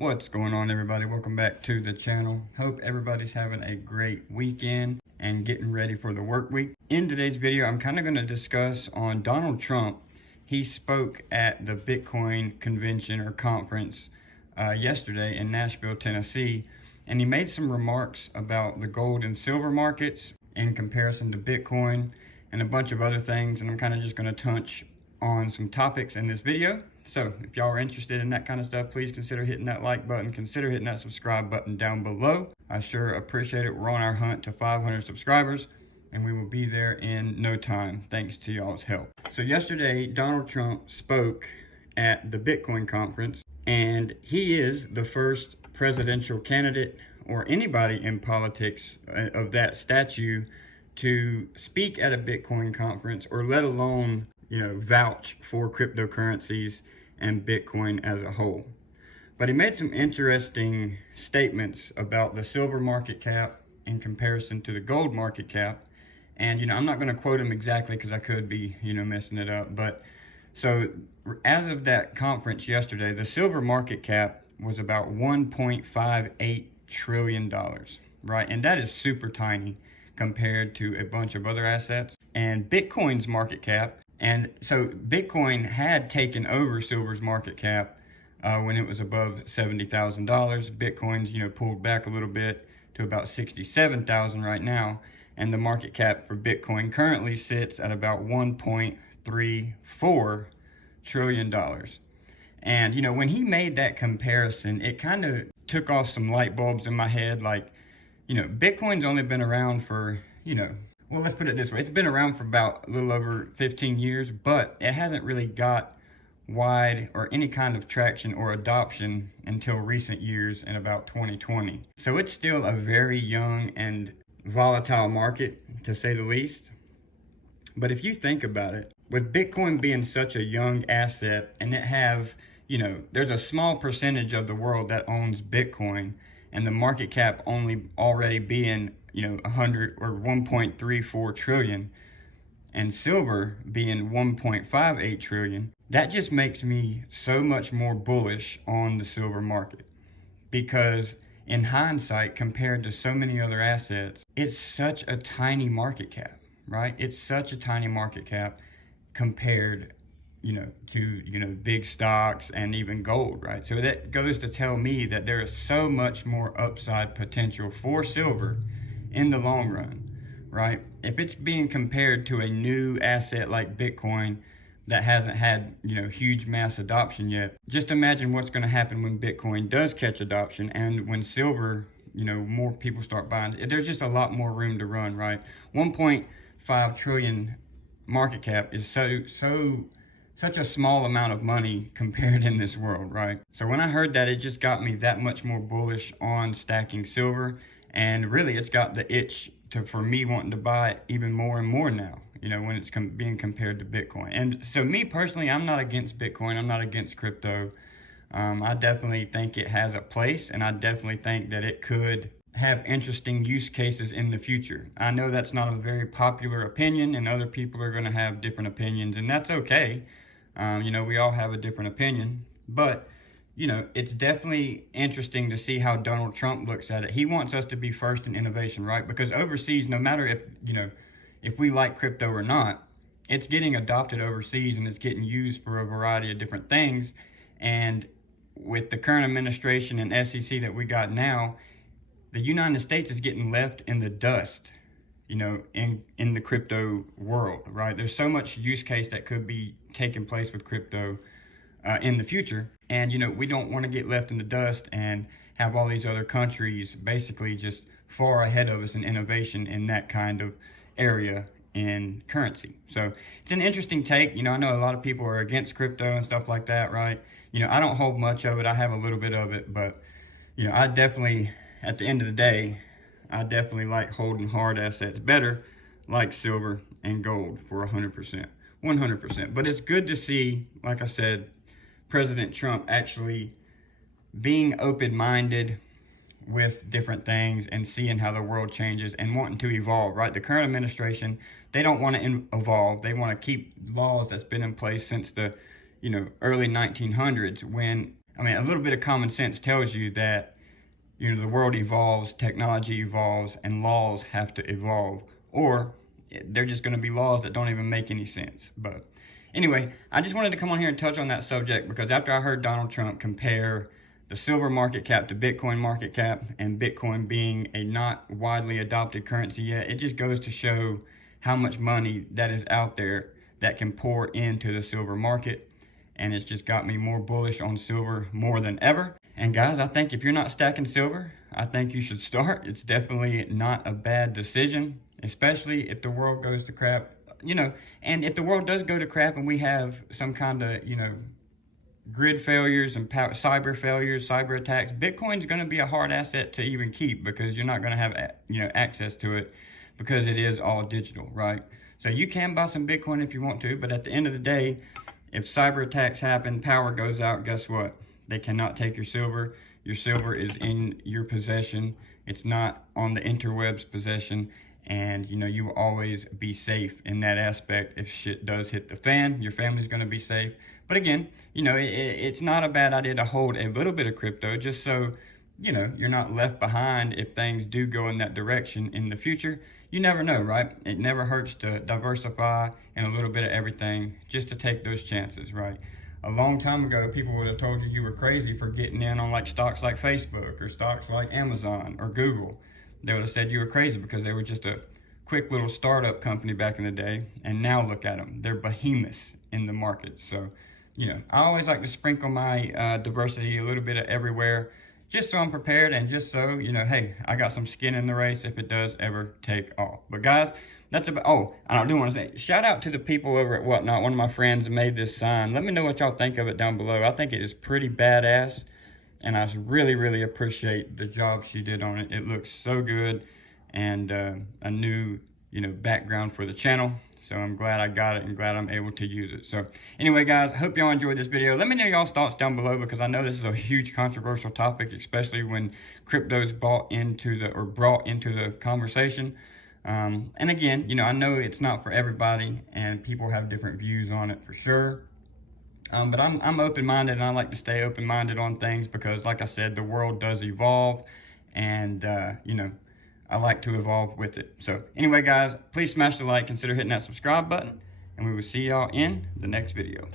What's going on, everybody? Welcome back to the channel. Hope everybody's having a great weekend and getting ready for the work week. In today's video, I'm kind of going to discuss on Donald Trump. He spoke at the Bitcoin convention or conference yesterday in Nashville, Tennessee, and he made some remarks about the gold and silver markets in comparison to Bitcoin and a bunch of other things, and I'm kind of just going to touch on some topics in this video. So if y'all are interested in that kind of stuff, please consider hitting that like button, consider hitting that subscribe button down below. I sure appreciate it. We're on our hunt to 500 subscribers, and we will be there in no time, thanks to y'all's help. So yesterday, Donald Trump spoke at the Bitcoin conference, and he is the first presidential candidate or anybody in politics of that stature to speak at a Bitcoin conference, or let alone vouch for cryptocurrencies and Bitcoin as a whole. But he made some interesting statements about the silver market cap in comparison to the gold market cap. And, I'm not going to quote him exactly because I could be, messing it up. But so as of that conference yesterday, the silver market cap was about $1.58 trillion, right? And that is super tiny compared to a bunch of other assets. And Bitcoin's market cap, and so Bitcoin had taken over silver's market cap when it was above $70,000. Bitcoin's, pulled back a little bit to about 67,000 right now. And the market cap for Bitcoin currently sits at about $1.34 trillion. And, when he made that comparison, it kind of took off some light bulbs in my head. Like, Bitcoin's only been around for, well, let's put it this way. It's been around for about a little over 15 years, but it hasn't really got wide or any kind of traction or adoption until recent years in about 2020. So it's still a very young and volatile market, to say the least. But if you think about it, with Bitcoin being such a young asset, and it have, there's a small percentage of the world that owns Bitcoin, and the market cap already being 100 or 1.34 trillion, and silver being 1.58 trillion, that just makes me so much more bullish on the silver market. Because in hindsight, compared to so many other assets, it's such a tiny market cap, right? It's such a tiny market cap compared to big stocks and even gold, right? So that goes to tell me that there is so much more upside potential for silver in the long run, right? If it's being compared to a new asset like Bitcoin that hasn't had, huge mass adoption yet, just imagine what's going to happen when Bitcoin does catch adoption and when silver, more people start buying. There's just a lot more room to run, right? 1.5 trillion market cap is such a small amount of money compared in this world, right? So when I heard that, it just got me that much more bullish on stacking silver. And really, it's got the itch for me wanting to buy even more and more now, when it's being compared to Bitcoin. And so me personally, I'm not against Bitcoin. I'm not against crypto. I definitely think it has a place, and I definitely think that it could have interesting use cases in the future. I know that's not a very popular opinion, and other people are going to have different opinions, and that's okay. We all have a different opinion, but it's definitely interesting to see how Donald Trump looks at it. He wants us to be first in innovation, right? Because overseas, no matter if we like crypto or not, it's getting adopted overseas and it's getting used for a variety of different things. And with the current administration and SEC that we got now, the United States is getting left in the dust, in the crypto world, right? There's so much use case that could be taking place with crypto in the future. And, we don't want to get left in the dust and have all these other countries basically just far ahead of us in innovation in that kind of area in currency. So it's an interesting take. I know a lot of people are against crypto and stuff like that, right? I don't hold much of it. I have a little bit of it, but, I definitely, at the end of the day, I definitely like holding hard assets better, like silver and gold, for 100%. But it's good to see, like I said, President Trump actually being open-minded with different things and seeing how the world changes and wanting to evolve, right? The current administration, they don't want to evolve. They want to keep laws that's been in place since the, early 1900s, when I mean, a little bit of common sense tells you that, the world evolves, technology evolves, and laws have to evolve. Or they're just going to be laws that don't even make any sense. But anyway, I just wanted to come on here and touch on that subject because after I heard Donald Trump compare the silver market cap to Bitcoin market cap, and Bitcoin being a not widely adopted currency yet, it just goes to show how much money that is out there that can pour into the silver market. And it's just got me more bullish on silver more than ever. And guys, I think if you're not stacking silver, I think you should start. It's definitely not a bad decision, especially if the world goes to crap, and if the world does go to crap and we have some kind of, grid failures and cyber failures, cyber attacks, Bitcoin's going to be a hard asset to even keep because you're not going to have, access to it because it is all digital, right? So you can buy some Bitcoin if you want to, but at the end of the day, if cyber attacks happen, power goes out, guess what? They cannot take your silver. Your silver is in your possession. It's not on the interweb's possession. And, you will always be safe in that aspect. If shit does hit the fan, your family's going to be safe. But again, it's not a bad idea to hold a little bit of crypto just so, you're not left behind if things do go in that direction in the future. You never know, right? It never hurts to diversify in a little bit of everything just to take those chances, right? A long time ago, people would have told you were crazy for getting in on stocks like Facebook or stocks like Amazon or Google. They would have said you were crazy because they were just a quick little startup company back in the day. And now look at them. They're behemoths in the market. So, I always like to sprinkle my diversity a little bit of everywhere just so I'm prepared and just so, hey, I got some skin in the race if it does ever take off. But guys, that's about, and I do want to say, shout out to the people over at Whatnot. One of my friends made this sign. Let me know what y'all think of it down below. I think it is pretty badass, and I really, really appreciate the job she did on it. It looks so good, and a new, background for the channel. So I'm glad I got it and glad I'm able to use it. So anyway, guys, I hope y'all enjoyed this video. Let me know y'all's thoughts down below because I know this is a huge controversial topic, especially when crypto's brought into the conversation. And again, I know it's not for everybody and people have different views on it for sure. But I'm open-minded and I like to stay open-minded on things because, like I said, the world does evolve and, I like to evolve with it. So anyway, guys, please smash the like, consider hitting that subscribe button, and we will see y'all in the next video.